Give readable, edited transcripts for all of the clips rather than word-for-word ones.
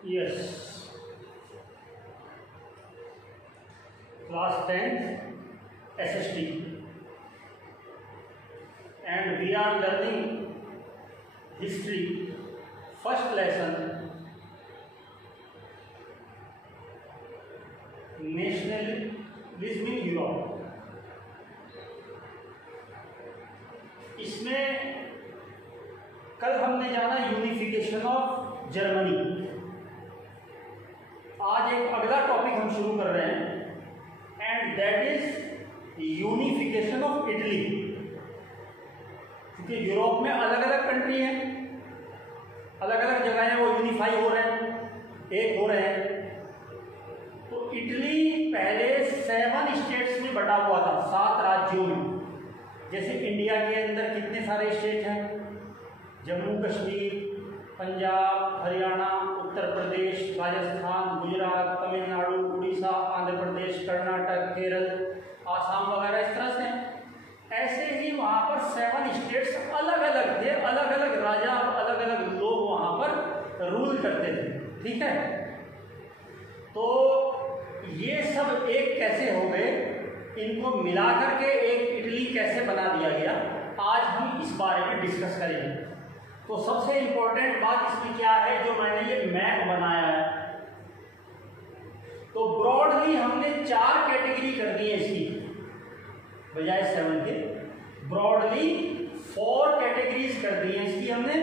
Yes, class 10 SST, and we are learning history, first lesson, nationalism in Europe. इसमें कल हमने जाना unification of Germany. आज एक अगला टॉपिक हम शुरू कर रहे हैं and that is unification of Italy. क्योंकि यूरोप में अलग अलग कंट्री हैं, अलग अलग जगह हैं, वो यूनिफाई हो रहे हैं, एक हो रहे हैं। तो इटली पहले 7 स्टेट्स में बटा हुआ था, 7 राज्यों में। जैसे इंडिया के अंदर कितने सारे स्टेट हैं, जम्मू कश्मीर, पंजाब, हरियाणा, उत्तर प्रदेश, राजस्थान, गुजरात, तमिलनाडु, उड़ीसा, आंध्र प्रदेश, कर्नाटक, केरल, आसाम वगैरह इस तरह से। ऐसे ही वहाँ पर 7 स्टेट्स अलग अलग थे, अलग अलग राजा, अलग अलग लोग वहाँ पर रूल करते थे। ठीक है, तो ये सब एक कैसे हो गए, इनको मिलाकर के एक इटली कैसे बना दिया गया, आज हम इस बारे में डिस्कस करेंगे। तो सबसे इंपॉर्टेंट बात इसमें क्या है, जो मैंने ये मैप बनाया है, तो ब्रॉडली हमने 4 कैटेगरी कर दी है इसकी बजाय 7 के। ब्रॉडली 4 कैटेगरीज कर दी है इसकी हमने,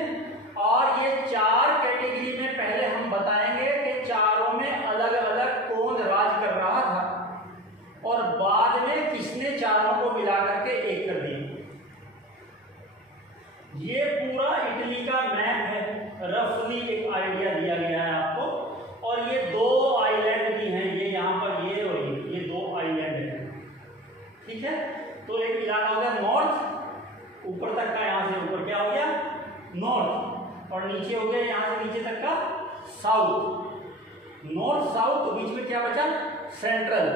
और ये 4 कैटेगरी में पहले हम बताएंगे कि चारों में अलग अलग कौन राज कर रहा था, और बाद में किसने चारों को मिला करके एक कर दिया। ये पूरा इटली का मैप है, रफली एक आइडिया दिया गया है आपको। और ये 2 आइलैंड भी हैं, ये यहाँ पर ये और ये 2 आइलैंड हैं। ठीक है, तो एक इलाका हो गया नॉर्थ, ऊपर तक का, यहाँ से ऊपर क्या हो गया नॉर्थ, और नीचे हो गया यहाँ से नीचे तक का साउथ। नॉर्थ साउथ, तो बीच में क्या बचा सेंट्रल,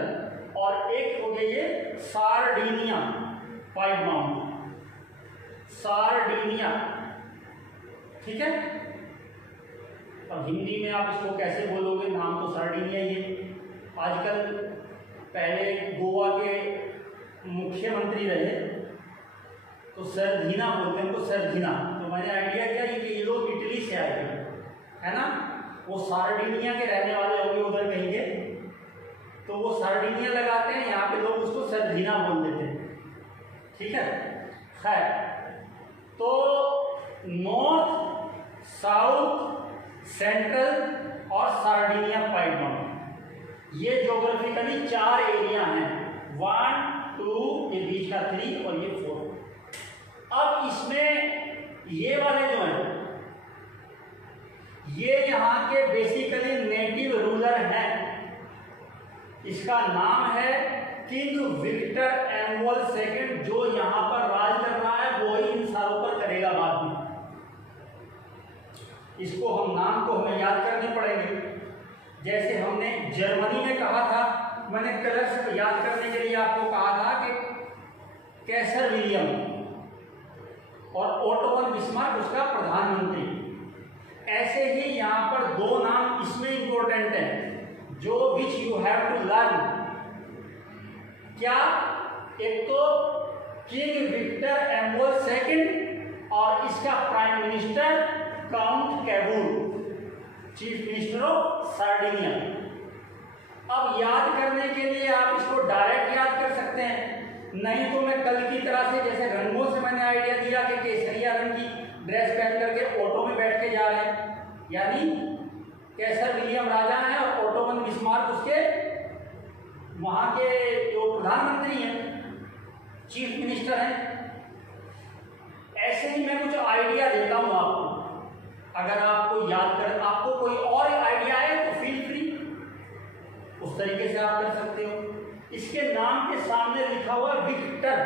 और एक हो गया ये सार्डिनिया, पाइडमाउंट, सार्डिनिया। ठीक है, अब हिंदी में आप इसको कैसे बोलोगे, नाम तो सार्डिनिया ही है। आजकल, पहले गोवा के मुख्यमंत्री रहे तो सरदीना बोलते हैं उनको, सरदीना। तो मैंने आइडिया किया कि ये लोग इटली से आए है ना, वो सार्डिनिया के रहने वाले होंगे उधर कहीं के, तो वो सार्डिनिया लगाते हैं, यहाँ पे लोग उसको सरदीना बोल देते हैं। ठीक है, खैर, तो नॉर्थ, साउथ, सेंट्रल और सार्डिनिया पाइडमाउंट, ये ज्योग्राफिकली 4 एरिया हैं, 1, 2, ये बीच का 3 और ये 4। अब इसमें ये वाले जो हैं, ये यहाँ के बेसिकली नेटिव रूलर हैं। इसका नाम है किंग विक्टर एम्बुअल सेकंड, जो यहाँ पर राज कर रहा है, वो ही इन सारों पर करेगा बाद में। इसको हम नाम को हमें याद करने पड़ेंगे। जैसे हमने जर्मनी में कहा था, मैंने कलर्स याद करने के लिए आपको कहा था कि कैसर विलियम और ओटो वन बिस्मार्क उसका प्रधानमंत्री। ऐसे ही यहाँ पर 2 नाम इसमें इंपॉर्टेंट हैं, जो which you have to learn. क्या, एक तो किंग विक्टर एम्बुअल सेकंड, और इसका prime minister count Cavour, chief minister of Sardinia. अब याद करने के लिए आप इसको डायरेक्ट याद कर सकते हैं, नहीं तो मैं कल की तरह से, जैसे रंगों से मैंने आइडिया दिया कि केसरिया रंग की ड्रेस पहन करके ऑटो में बैठ के जा रहे हैं, यानी कैसर विलियम राजा हैं और ओटो वन बिस्मार्क उसके वहाँ के जो प्रधानमंत्री हैं, चीफ मिनिस्टर हैं। ऐसे ही मैं कुछ आइडिया देता हूँ आपको, अगर आपको याद कर, आपको कोई और आइडिया है तो फील फ्री, उस तरीके से आप कर सकते हो। इसके नाम के सामने लिखा हुआ Victor,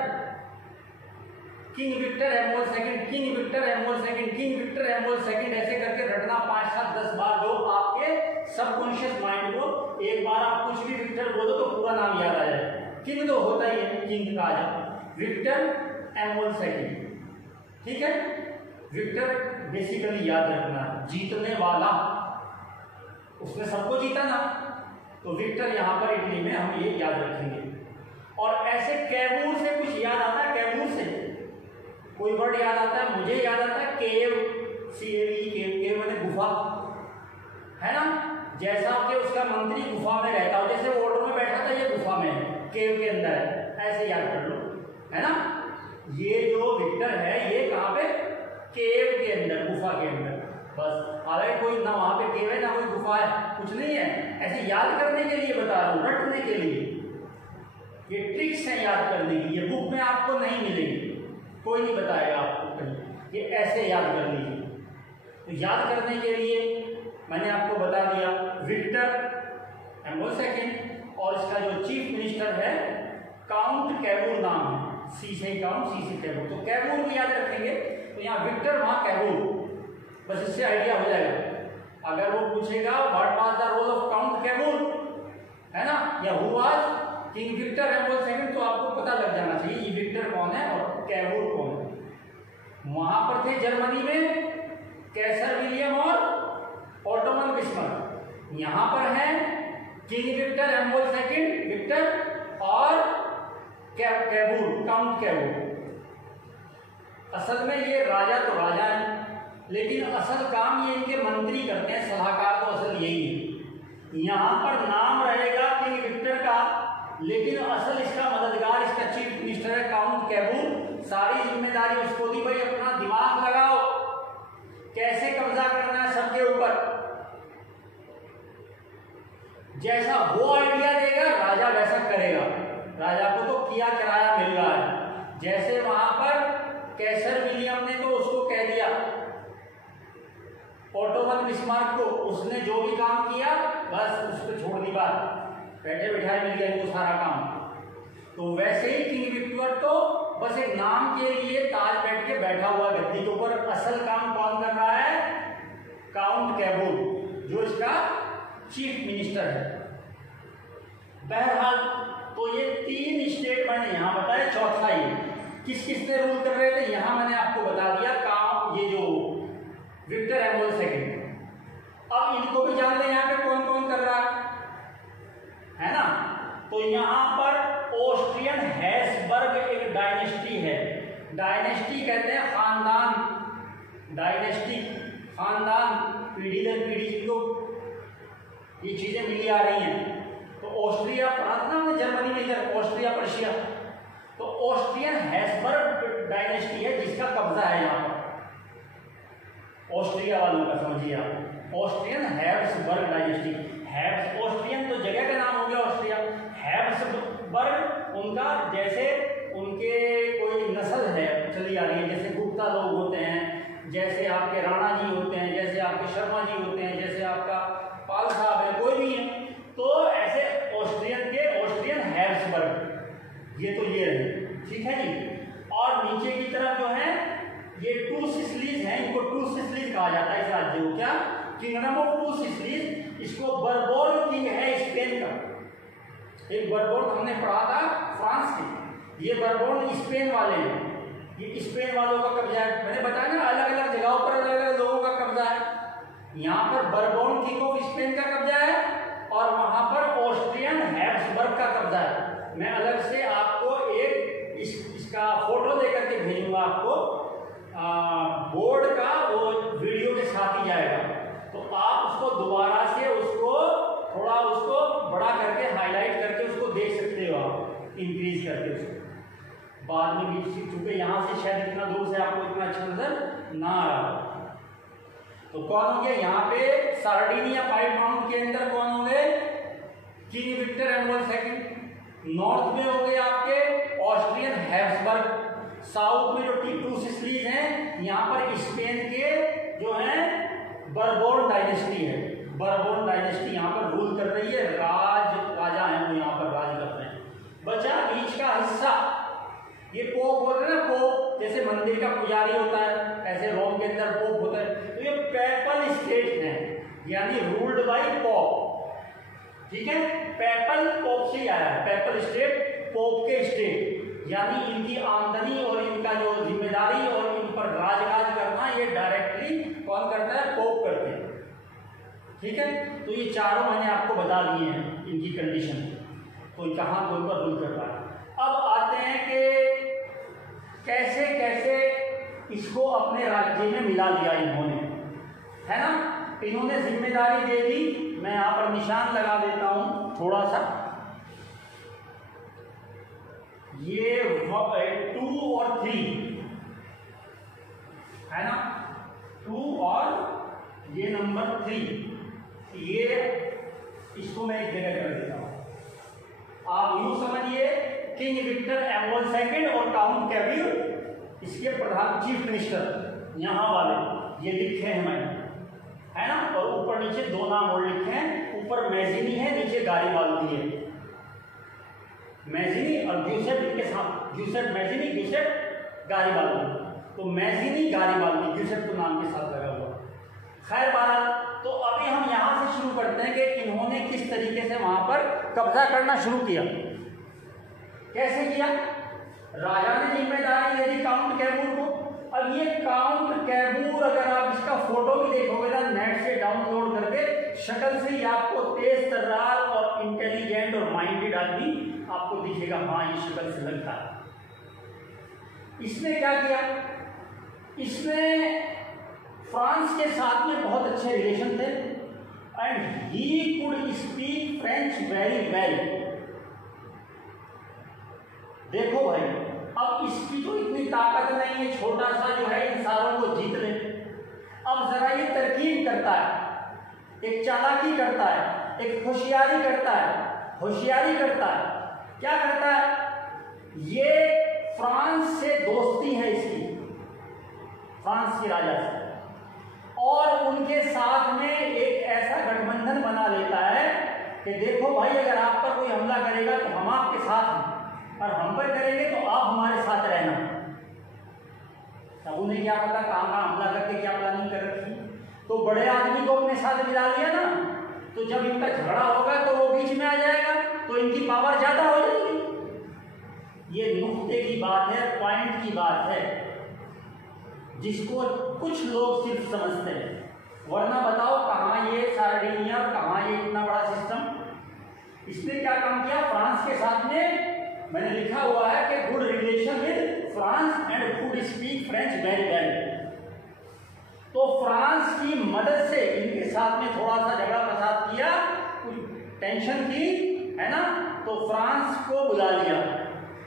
king Victor Emmanuel second, king Victor Emmanuel second, king Victor Emmanuel second, ऐसे करके रटना 5, 7, 10 बार, जो आपके सबकॉन्शियस माइंड को, एक बार आप कुछ भी विक्टर बोलो तो पूरा नाम याद आ जाए। किंग तो होता ही है, किंग राजा, विक्टर एम्बुअल सेकंड। ठीक है, विक्टर बेसिकली याद रखना, जीतने वाला। उसने सबको जीता ना, तो विक्टर यहाँ पर इटली में हम ये याद रखेंगे। और ऐसे कैवूर से कुछ याद आता है, कैवूर से कोई वर्ड याद आता है, मुझे याद आता है केव, CAVE, केव मैंने गुफा, है ना, जैसा कि उसका मंत्री गुफा में रहता हो, जैसे वो ऑर्डर में बैठा था ये गुफा में है, केव के अंदर है, ऐसे याद कर लो, है ना। ये जो विक्टर है ये कहाँ पे, केव के अंदर, गुफा के अंदर, बस। हालांकि कोई ना वहां पे केव है ना कोई गुफा है, कुछ नहीं है, ऐसे याद करने के लिए बता रहा हूँ, रटने के लिए। ये ट्रिक्स है याद करने की, ये बुक में आपको नहीं मिलेगी, कोई नहीं बताएगा आपको कहीं, ये ऐसे याद कर लीजिए। तो याद करने के लिए मैंने आपको बता दिया विक्टर एम्बोल सेकंड, और इसका जो चीफ मिनिस्टर है काउंट कैवूर नाम है, सी से काउंट, सी से कैवूर, तो कैवूर भी याद रखेंगे। तो यहाँ विक्टर, वहाँ कैवूर, बस इससे आइडिया हो जाएगा। अगर वो पूछेगा what was the role of count Cavour, है ना, या who was king Victor Emmanuel second, तो आपको पता लग जाना चाहिए ये विक्टर कौन है और कैवूर कौन है। वहां पर थे जर्मनी में कैसर विलियम और ऑटोमन बिस्मार्क, यहाँ पर है king Victor Emmanuel second, Victor, और कैवूर, काउंट कैवूर। असल में ये राजा तो राजा है, लेकिन असल काम ये इनके मंत्री करते हैं, सलाहकार तो असल यही है। यहाँ पर नाम रहेगा किंग विक्टर का, लेकिन असल इसका मददगार, इसका चीफ मिनिस्टर है काउंट कैवूर। सारी जिम्मेदारी उसको दी, भाई अपना दिमाग लगाओ, कैसे कब्जा करना है सबके ऊपर। जैसा वो आइडिया देगा राजा वैसा करेगा, राजा को तो किया कराया मिल रहा है। जैसे वहां पर कैसर विलियम ने तो उसको कह दिया ऑटोमन बिस्मार्क को, उसने जो भी काम किया बस उसको छोड़ दी बात, बैठे बैठाए मिल गया इनको सारा काम। तो वैसे ही किंग विक्टर तो बस एक नाम के लिए ताज बैठ के बैठा हुआ गद्दी के ऊपर, असल काम कौन कर रहा है, काउंट कैवूर, जो इसका चीफ मिनिस्टर है। बहरहाल तो ये 3 स्टेट मैंने यहाँ बताया, चौथा ये किस किस ने रूल कर रहे थे यहाँ मैंने आपको बता दिया, काम ये जो विक्टर एम्बोल सेकंड। अब इनको भी जान लें यहाँ पे कौन कौन कर रहा है ना। तो यहाँ पर ऑस्ट्रियन हैब्सबर्ग एक डायनेस्टी है, डायनेस्टी कहते हैं खानदान, डायनेस्टी खानदान, पीढ़ी दर पीढ़ी जिनको ये चीजें मिली आ रही हैं। तो ऑस्ट्रिया पढ़ा था हमने जर्मनी में इधर, ऑस्ट्रिया पर्शिया, तो ऑस्ट्रियन हैब्सबर्ग डायनेस्टी है जिसका कब्जा है यहाँ पर, ऑस्ट्रिया वालों का, समझिए आप, Austrian Habsburg dynasty. Hubs Austrian तो जगह का नाम हो गया ऑस्ट्रिया, हैब्सबर्ग उनका जैसे उनके कोई नस्ल है चली आ रही है, जैसे गुप्ता लोग होते हैं, जैसे आपके राणा जी होते हैं, जैसे आपके शर्मा जी होते हैं, जैसे आपका पाल साहब है, कोई भी है, तो ऐसे ऑस्ट्रियन के ऑस्ट्रियन हैब्सबर्ग, ये तो ये रहे, ठीक है जी। और नीचे की तरफ जो है ये 2 सिसिलीज हैं, इनको 2 सिसिलीज कहा जाता है इस राज्य को, क्या, किंगडम ऑफ 2 सिसिलीज। इसको बर्बोन किंग है स्पेन का, एक बर्बोन हमने पढ़ा था फ्रांस के, ये बर्बोन स्पेन वाले हैं, ये स्पेन वालों का कब्जा है। मैंने बताया ना अलग अलग जगहों पर अलग अलग लोगों का कब्जा है, यहाँ पर बर्बोन किंग ऑफ स्पेन का कब्जा है और वहां पर ऑस्ट्रियन हैब्सबर्ग का कब्जा है। मैं अलग से आपको एक इसका फोटो देकर के भेजूंगा आपको, बोर्ड का, वो वीडियो के साथ ही जाएगा, तो आप उसको दोबारा से उसको थोड़ा उसको बड़ा करके हाईलाइट करके उसको देख सकते हो, आप इंक्रीज करके उसको बाद में भी, चूंकि यहाँ से शायद इतना दूर से आपको इतना अच्छा नजर ना आ रहा। तो कौन हो गया यहाँ पे सार्डिनिया पाइप माउंट के अंदर कौन हो गए, king Victor Emmanuel second. North में हो गए आपके ऑस्ट्रियन हैब्सबर्ग, साउथ में जो 2 सिसिलीज हैं यहाँ पर स्पेन के जो है बर्बोन डायनेस्टी है, बर्बोन डायनेस्टी यहाँ पर रूल कर रही है, राजा है वो यहाँ पर राज कर रहे हैं। बचा बीच का हिस्सा, ये पोप होता है ना, पोप जैसे मंदिर का पुजारी होता है ऐसे रोम के अंदर पोप होता है, तो ये पेपल स्टेट है, यानी रूल्ड बाय पॉप, ठीक है, पेपल पोप से आया है, पेपल स्टेट पोप के स्टेट, यानी इनकी आमदनी और इनका जो जिम्मेदारी और इन पर राजकाज करना ये डायरेक्टली कौन करता है, पोप करते हैं, ठीक है, तो ये चारों मैंने आपको बता दिए हैं इनकी कंडीशन, तो कहाँ कोई पर रूल कर रहा है। अब आते हैं कि कैसे कैसे इसको अपने राज्य में मिला लिया इन्होंने, है ना। इन्होंने जिम्मेदारी दे दी, मैं यहाँ पर निशान लगा देता हूँ थोड़ा सा, ये 2 और 3 है ना, 2 और ये नंबर 3, ये इसको मैं एक जगह कर देता हूं। आप यूं समझिए, किंग विक्टर एमोल सेकंड और काउंट कैबिल इसके प्रधान चीफ मिनिस्टर यहाँ वाले ये लिखे हैं मैंने, है ना, और ऊपर नीचे 2 नाम और लिखे हैं, ऊपर मैजिनी है, नीचे गारिबाल्दी है। मैजिनी और ग्यूसेप इनके साथ, ग्यूसेप मैजिनी, ग्यूसेप गारिबाल्दी, तो मैजिनी गारिबाल्दी ग्यूसेप तो नाम के साथ लगा हुआ। खैर बहरहाल, तो अभी हम यहाँ से शुरू करते हैं कि इन्होंने किस तरीके से वहां पर कब्जा करना शुरू किया। कैसे किया? राजा ने जिम्मेदारी दे दी काउंट कैबूर को। अब ये काउंट कैबूर, अगर आप इसका फोटो भी देखोगे ना नेट से डाउनलोड करके, शक्ल से ही आपको तेज तर्रार और इंटेलिजेंट और माइंडेड आदमी आपको दिखेगा, हाँ ये शक्ल से लगता है। इसने क्या किया? इसने फ्रांस के साथ में बहुत अच्छे रिलेशन थे and he could speak French very well. देखो भाई, अब इसकी तो इतनी ताकत नहीं है, छोटा सा जो है इन सारों को जीत ले। अब जरा ये तरकीब करता है, एक चालाकी करता है, एक होशियारी करता है, होशियारी करता है। क्या करता है? ये फ्रांस से दोस्ती है इसकी, फ्रांस के राजा से, और उनके साथ में एक ऐसा गठबंधन बना लेता है कि देखो भाई, अगर आप पर कोई हमला करेगा तो हम आपके साथ हैं, और हम पर करेंगे तो आप हमारे साथ रहना। तब उन्हें क्या पता कहाँ कहाँ हमला करके क्या प्लानिंग कर रखी। तो बड़े आदमी को अपने साथ मिला लिया ना, तो जब इनका झगड़ा होगा तो वो बीच में आ जाएगा, तो इनकी पावर ज्यादा हो जाएगी। ये नुक्ते की बात है, पॉइंट की बात है, जिसको कुछ लोग सिर्फ समझते हैं, वरना बताओ कहाँ ये सार्डिनिया, कहाँ ये इतना बड़ा सिस्टम। इसने क्या काम किया? फ्रांस के साथ में मैंने लिखा हुआ है कि good relation with France and could speak French very well. तो फ्रांस की मदद से इनके साथ में थोड़ा सा झगड़ा फसाद किया, कुछ टेंशन की, है ना, तो फ्रांस को बुला लिया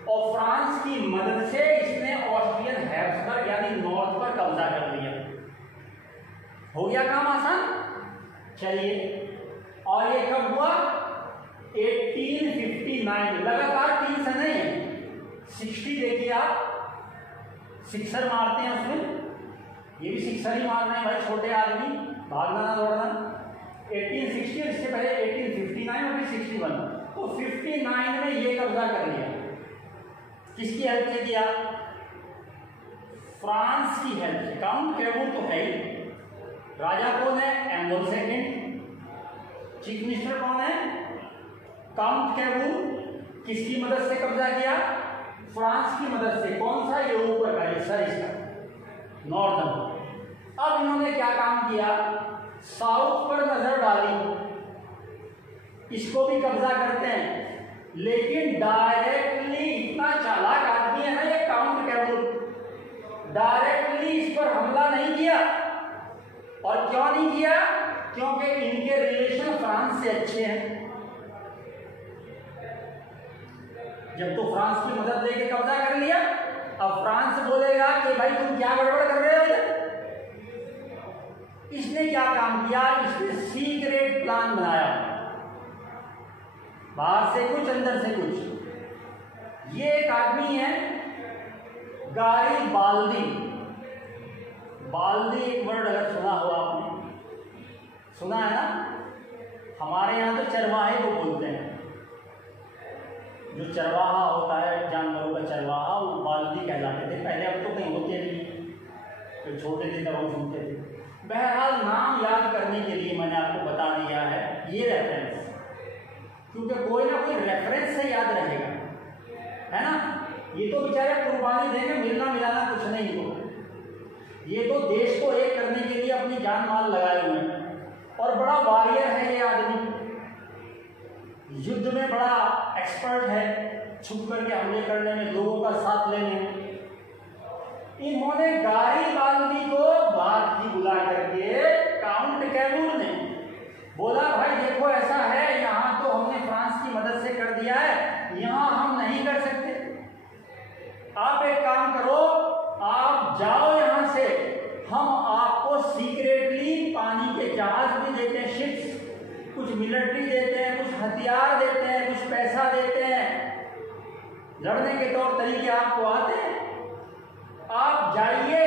और फ्रांस की मदद से इसने ऑस्ट्रियन हैब्सबर्ग यानी नॉर्थ पर कब्जा कर लिया। हो गया काम आसान। चलिए, और ये कब हुआ? 1859। लगातार 3 से नहीं है, 60 देखिए आप, सिक्सर मारते हैं उसमें, ये भी सिक्सर ही मारना है भाई, छोटे आदमी, भागना ना दौड़ना। 1860, इससे पहले 1859 और फिर 61, तो 59 में ये कब्जा कर लिया। किसकी हेल्प से किया? फ्रांस की हेल्प से। काउंट कैबूर तो है ही, राजा कौन है? Angle second. चीफ मिनिस्टर कौन है? काउंट कैबूर। किसकी मदद से कब्जा किया? फ्रांस की मदद से। कौन सा? ये ऊपर का, ये सर इसका नॉर्दर्न। अब इन्होंने क्या काम किया? साउथ पर नजर डाली, इसको भी कब्जा करते हैं, लेकिन डायरेक्टली, इतना चालाक आदमी है ना ये काउंट कैबूर, डायरेक्टली इस पर हमला नहीं किया। और क्यों नहीं किया? क्योंकि इनके रिलेशन फ्रांस से अच्छे हैं। जब तो फ्रांस की मदद लेके कब्जा कर लिया, अब फ्रांस बोलेगा कि भाई तुम क्या गड़बड़ कर रहे हो इधर। इसने क्या काम किया? इसने सीक्रेट प्लान बनाया, बाहर से कुछ अंदर से कुछ। ये एक आदमी है गारिबाल्दी। बाल्दी एक वर्ड अगर सुना हो आपने, सुना है ना? हमारे यहाँ तो चरवाहे को बोलते हैं, जो चरवाहा होता है जानवरों का चरवाहा, वो बाल्दी कहलाते थे पहले, अब तो कहीं होते नहीं, तो छोटे थे तब हम सुनते थे। बहरहाल नाम याद करने के लिए मैंने आपको बता दिया है ये रेफरेंस, क्योंकि कोई ना कोई रेफरेंस से याद रहेगा, है ना। ये तो बेचारे कुर्बानी देंगे, मिलना मिलाना कुछ नहीं हो, ये तो देश को एक करने के लिए अपनी जान माल लगाए हुए हैं। और बड़ा वॉरियर है ये आदमी, युद्ध में बड़ा एक्सपर्ट है, छुप करके हमले करने में, लोगों का साथ लेने में। इन्होंने गारिबाल्दी को बात की बुला करके काउंट कैमूर ने बोला, भाई देखो ऐसा है, यहाँ तो हमने फ्रांस की मदद से कर दिया है, यहाँ हम नहीं कर सकते। आप एक काम करो, आप जाओ यहाँ से, हम आपको सीक्रेटली पानी के जहाज भी देते हैं, शिप्स, कुछ मिलिट्री देते हैं, कुछ हथियार देते हैं, कुछ पैसा देते हैं, लड़ने के तौर तरीके आपको आते हैं। आप जाइए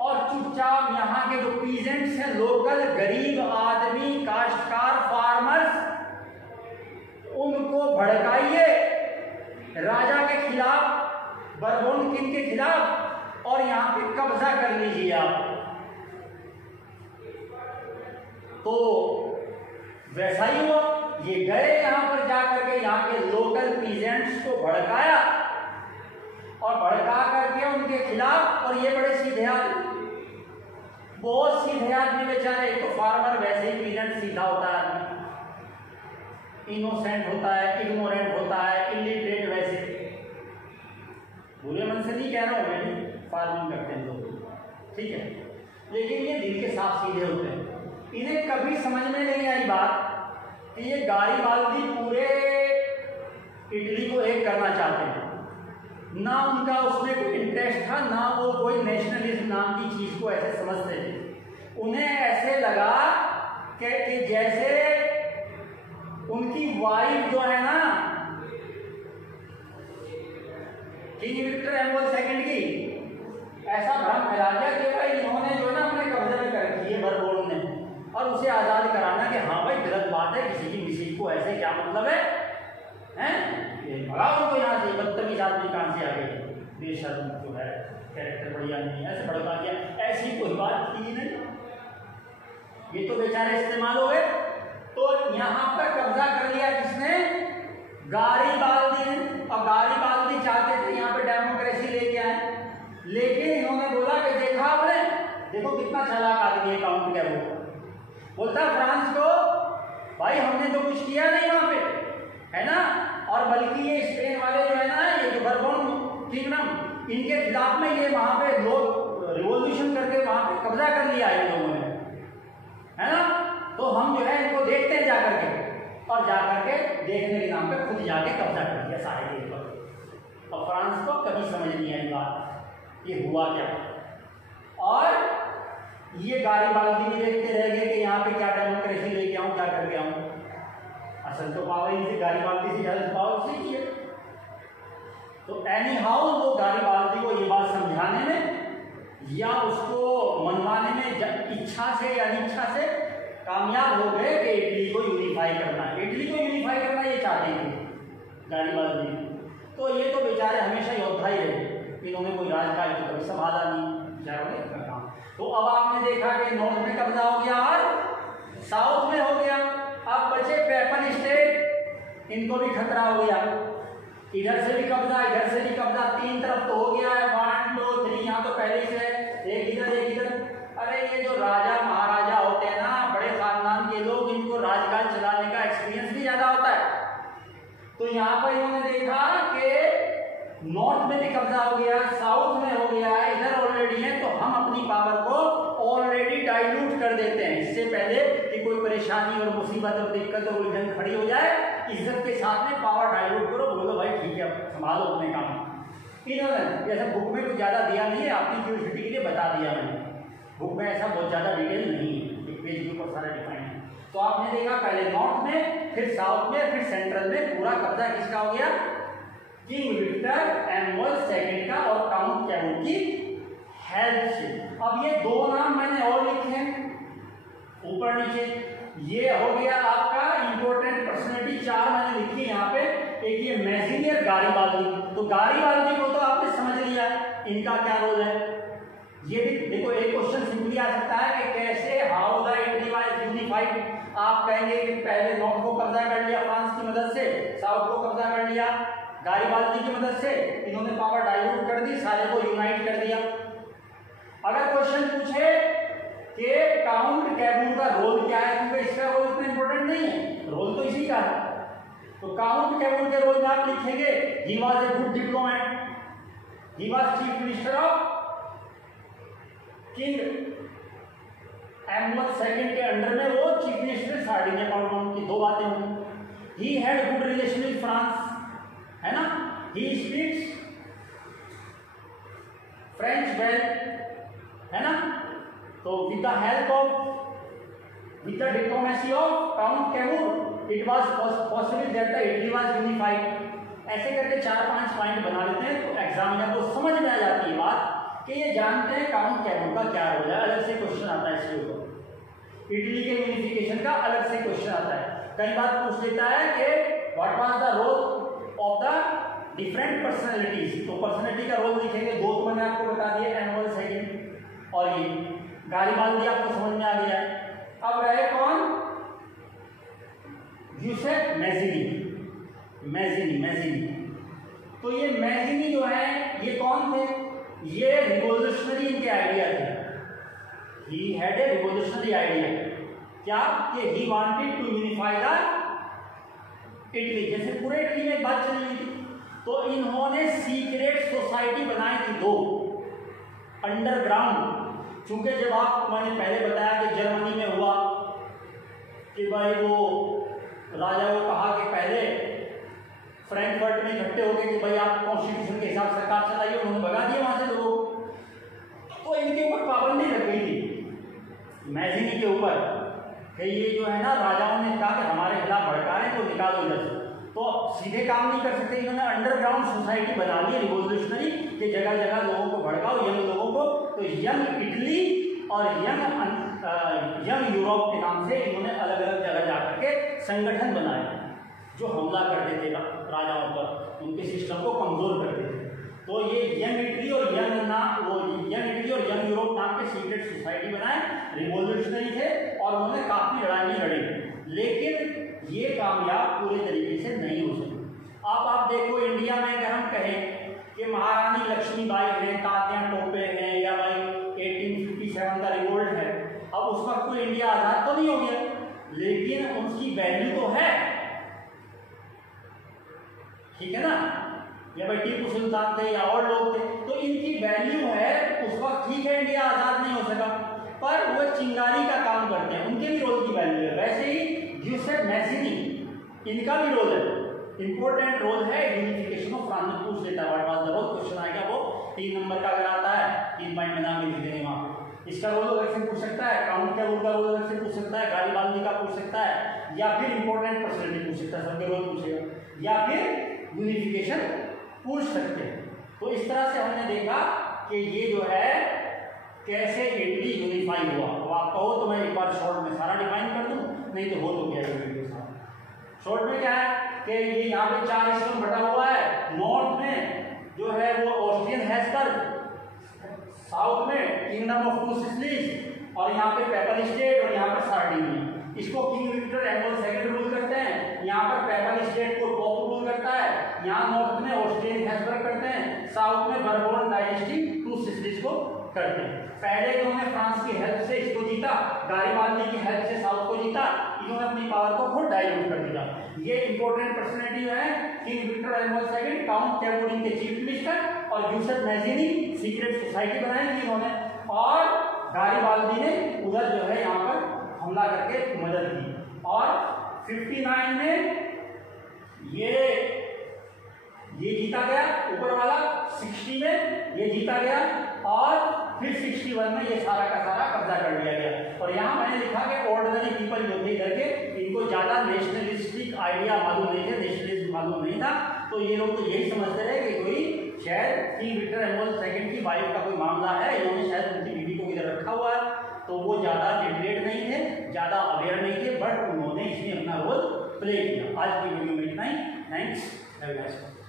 और चुपचाप यहाँ के जो पीजेंट्स हैं, लोकल गरीब आदमी, काश्तकार, फार्मर्स, उनको भड़काइए राजा के खिलाफ, बरबोन किंग के खिलाफ, और यहाँ पे कब्जा कर लीजिए आप। तो वैसा ही हुआ, ये गए यहाँ पर जाकर के यहाँ के लोकल पीजेंट्स को भड़काया और भड़का करके उनके खिलाफ, और ये बड़े सीधे आदमी, बहुत सीधे आदमी बेचारे। एक तो फार्मर वैसे ही पीजेंट सीधा होता है, इनोसेंट होता है, इग्नोरेंट होता है, इलिटरेट, वैसे बुरे मन से नहीं कह रहा हूं मैं भी, फार्मिंग करते हैं लोग, ठीक है, लेकिन ये दिल के साफ सीधे होते हैं। इन्हें कभी समझ में नहीं आई बात कि ये गारिबाल्दी पूरे इटली को एक करना चाहते हैं। ना उनका उसमें कोई इंटरेस्ट था, ना वो कोई नेशनलिज्म नाम की चीज को ऐसे समझते थे। उन्हें ऐसे लगा कि जैसे उनकी वाइफ जो है ना किंग विक्टर एम्बोल सेकंड की, ऐसा भ्रम फैला दिया कि भाई इन्होंने जो है ना अपने कब्जे में कर रखी है बरबोन ने, और उसे आजाद कराना कि हाँ भाई गलत बात है, किसी की मिसिज को ऐसे क्या मतलब है, हैं? भगाओ उनको यहाँ से, बदतमीज आदमी कहाँ से आ गए, बेशर्म जो है, कैरेक्टर बढ़िया नहीं, ऐसे भड़का दिया। ऐसी कोई बात की नहीं, ये तो बेचारे इस्तेमाल हो गए। तो यहाँ पर कब्जा कर लिया किसने? गारिबाल्दी ने। और गारिबाल्दी चाहते थे यहाँ पे डेमोक्रेसी लेके आए, लेकिन इन्होंने बोला कि देखा आपने, देखो कितना चालाक आदमी है काउंट कैमूर, बोलता फ्रांस को भाई हमने तो कुछ किया नहीं वहां पे, है ना, और बल्कि ये स्पेन वाले जो है ना, ये जो बरबोन किंगडम, इनके खिलाफ में ये वहां पे लोग रिवॉल्यूशन करके वहां पे कब्जा कर लिया है लोगों ने, है ना, तो हम जो है इनको देखते हैं जाकर के, और जाकर के देखने के नाम पे खुद जाके कब्जा कर दिया सारे देश पर। और फ्रांस को कभी समझ नहीं आई बात ये हुआ क्या, और ये गारिबाल्दी भी देखते रह गए कि यहाँ पे क्या डेमोक्रेसी लेके आऊँ, क्या करके आऊँ। असल तो पावर इनसे गारिबाल्दी से ज़्यादा पावर से ही है। तो एनी हाउ वो गारिबाल्दी को ये बात समझाने में या उसको मनवाने में इच्छा से या अनिच्छा से कामयाब हो गए कि इटली को यूनिफाई करना है। इटली को यूनिफाई करना ये चाहते थे गारिबाल्दी। तो ये तो बेचारे हमेशा योद्धा ही रहे, इन्होंने कोई राजकाज तो कभी संभाला नहीं बेचारों ने इतना काम। तो अब आपने देखा कि नॉर्थ में कब्जा हो गया और साउथ में हो गया। अब बचे पेपल स्टेट, इनको भी खतरा हो गया, इधर से भी कब्जा, इधर से भी कब्जा, तीन तरफ तो हो गया है, 1 2 3, यहाँ तो पहले से एक इधर एक इधर। अरे ये जो राजा महाराजा होते हैं ना, बड़े खानदान के लोग, इनको राजकाज चलाने का एक्सपीरियंस भी ज्यादा होता है। तो यहाँ पर इन्होंने देखा कि नॉर्थ में भी कब्जा हो गया, साउथ में हो गया है, इधर ऑलरेडी है, तो हम अपनी पावर को ऑलरेडी डाइल्यूट कर देते हैं, इससे पहले कि कोई परेशानी और मुसीबत और दिक्कत और उलझन खड़ी हो जाए, इज्जत के साथ में पावर डाइल्यूट करो, बोलो भाई ठीक है संभालो अपने काम। इन्होंने जैसे बुक में कुछ ज्यादा दिया नहीं है, आपकी क्यूरियोसिटी के लिए बता दिया मैंने, बुक में ऐसा बहुत ज्यादा डिटेल नहीं है, एक पेज के ऊपर सारा डिफाइन है। तो आपने देखा पहले नॉर्थ में, फिर साउथ में, फिर सेंट्रल में पूरा कब्जा किसका हो गया? किंग विक्टर एम्बोल सेकंड का और काउंट कैमूर की हेल्प से। अब ये दो नाम मैंने और लिखे हैं ऊपर नीचे, ये हो गया आपका इंपोर्टेंट पर्सनैलिटी, 4 मैंने लिखी यहाँ पे। एक ये मैजिनियर गारिबाल्दी, तो गारिबाल्दी को तो आपने समझ लिया इनका क्या रोल है। ये भी देखो एक क्वेश्चन सिंपली आ सकता है कि कैसे how the Italy was unified. आप कहेंगे कि पहले नॉर्थ को कब्जा कर लिया फ्रांस की मदद से, साउथ को कब्जा कर लिया गारिबाल्दी की मदद से, इन्होंने पावर डाइल्यूट कर दी, सारे को यूनाइट कर दिया। अगर क्वेश्चन पूछे कि काउंट कैमूर का रोल क्या है, क्योंकि इसका रोल इतना इंपॉर्टेंट नहीं है, रोल तो इसी का है। तो काउंट कैमूर के रोल में आप लिखेंगे he was a good diplomat, he was chief minister of king एहमद II के अंडर में वो चीफ मिनिस्टर सार्डिनिया और उनकी दो बातें होंगी। He had good relation with France, है ना, ही स्पीक्स फ्रेंच वेल, है ना। तो with the help of with the diplomacy of count Kaimur it was possible that the Italy was unified. ऐसे करके 4-5 पॉइंट बना लेते हैं तो एग्जामिनर को समझ में आ जाती है बात कि ये जानते हैं काउंट कैमूर का क्या रोल है। अलग से क्वेश्चन आता है इसके ऊपर, इटली के यूनिफिकेशन का अलग से क्वेश्चन आता है। कई बार पूछ लेता है कि what was the role of the different personalities, तो पर्सनैलिटी का रोल लिखेंगे, दो तो मैंने आपको बता दिया, एहमद II और ये गारिबाल्दी आपको समझ में आ गया है। अब रहे कौन, यूसेफ मैज़िनी। तो ये मैज़िनी जो है ये कौन थे, ये रिवोल्यूशनरी इनके आइडिया थे। He had a revolutionary idea, क्या कि he wanted to unify the Italy, जैसे पूरे इटली में बात चल रही थी। तो इन्होंने सीक्रेट सोसाइटी बनाई थी 2 अंडरग्राउंड। चूंकि जब आप, मैंने पहले बताया कि जर्मनी में हुआ कि भाई वो राजा को कहा कि पहले फ्रैंकफर्ट में इकट्ठे हो गए कि भाई आप कॉन्स्टिट्यूशन के हिसाब से सरकार चलाइए, उन्होंने भगा दिया वहां से लोगों को। तो इनके ऊपर पाबंदी लग गई थी मैज़िनी के ऊपर कि ये जो है ना, राजाओं ने कहा कि हमारे खिलाफ भड़का रहे तो निकालो इधर से। तो अब सीधे काम नहीं कर सकते, इन्होंने अंडरग्राउंड सोसाइटी बना ली रिवोल्यूशनरी कि जगह जगह लोगों को भड़काओ, यंग लोगों को। तो यंग इटली और यंग यूरोप के नाम से इन्होंने अलग अलग जगह जाकर के संगठन बनाए जो हमला करते थे राजाओं पर, उनके सिस्टम को कमजोर करते थे। तो ये यंग इटली और यंग यूरोप नाम के सीक्रेट सोसाइटी बनाए, रिवोल्यूशनरी थे और उन्होंने काफी लड़ाई लड़ी, लेकिन ये कामयाब पूरे तरीके से नहीं हो सकी। अब आप देखो इंडिया में अगर हम कहें कि महारानी लक्ष्मीबाई हैं, तात्या टोपे हैं, या भाई 1857 का रिवोल्ट है, अब उस वक्त तो इंडिया आजाद तो नहीं हो गया, लेकिन उसकी वैल्यू तो है, ठीक है ना। या भाई टीपू सुल्तान थे या और लोग थे, तो इनकी वैल्यू है उस वक्त, ठीक है इंडिया आजाद नहीं हो सका, पर वो चिंगारी का काम करते हैं, उनके भी रोल की वैल्यू है। वैसे ही यूसेफ मैज़िनी, इनका भी रोल है, इंपॉर्टेंट रोल है यूनिफिकेशन ऑफ फ्रांस में। पूछ लेता है what was the role, question आएगा वो 3 नंबर का अगर आता है, 3 पॉइंट बना के लिख देंगे वहां पे। इसका रोल अलग से पूछ सकता है, काउंट कैमूर का रोल अलग से पूछ सकता है, गारिबाल्दी का पूछ सकता है, या फिर इंपॉर्टेंट पर्सनैलिटी पूछ सकता है, सबके रोल पूछेगा, या फिर यूनिफिकेशन पूछ सकते हैं। तो इस तरह से हमने देखा कि ये जो है कैसे इटली यूनिफाई हुआ। तो आप कहो तो मैं एक बार शॉर्ट में सारा डिफाइन कर दूं, नहीं तो हो तो गया वीडियो साथ। शॉर्ट में क्या है कि ये यहाँ पे 4 हिस्सों में बटा हुआ है। नॉर्थ में जो है वो ऑस्ट्रियन हैब्सबर्ग, साउथ में किंगडम ऑफ 2 सिसिलीज, और यहाँ पे पेपल स्टेट, और यहाँ पर सार्डिनिया। इसको king Victor Emmanuel II rule करते हैं, यहाँ पर पेपल स्टेट को पोप रूल करता है, यहाँ नॉर्थ में ऑस्ट्रियन हैब्सबर्ग करते हैं, साउथ में बर्बोन डायनेस्टी 2 सिसिलीज को करते हैं। पहले इन्होंने फ्रांस की हेल्प से इसको जीता, गारिबाल्दी की हेल्प से साउथ को जीता, इन्होंने अपनी पावर को खुद डाइल्यूट कर दिया। ये इंपॉर्टेंट पर्सनैलिटी है king Victor Emmanuel II, count Cavour के चीफ मिनिस्टर, और यूसेफ मैज़िनी सीक्रेट सोसाइटी बनाई थी इन्होंने, और गारिबाल्दी ने उधर जो है यहाँ पर हमला करके मदद की। और 59 में ये जीता गया ऊपर वाला, 60 में ये जीता गया, और फिर 61 में ये सारा का सारा कब्जा कर लिया गया। और यहाँ मैंने लिखा कि ऑर्डिनरी पीपल जो थे इधर के, इनको ज्यादा नेशनलिस्टिक आइडिया मालूम नहीं थे, नेशनलिज्म मालूम नहीं था, तो ये लोग तो यही समझते रहे कि कोई शायद किंग विक्टर एमोल II की वाइफ का कोई मामला है, इन्होंने शायद उनकी बीवी को इधर रखा हुआ है। तो वो ज्यादा लिटरेट नहीं थे, ज्यादा अवेयर नहीं थे, बट उन्होंने इसमें अपना रोल प्ले किया। आज की वीडियो में इतना ही। थैंक्स।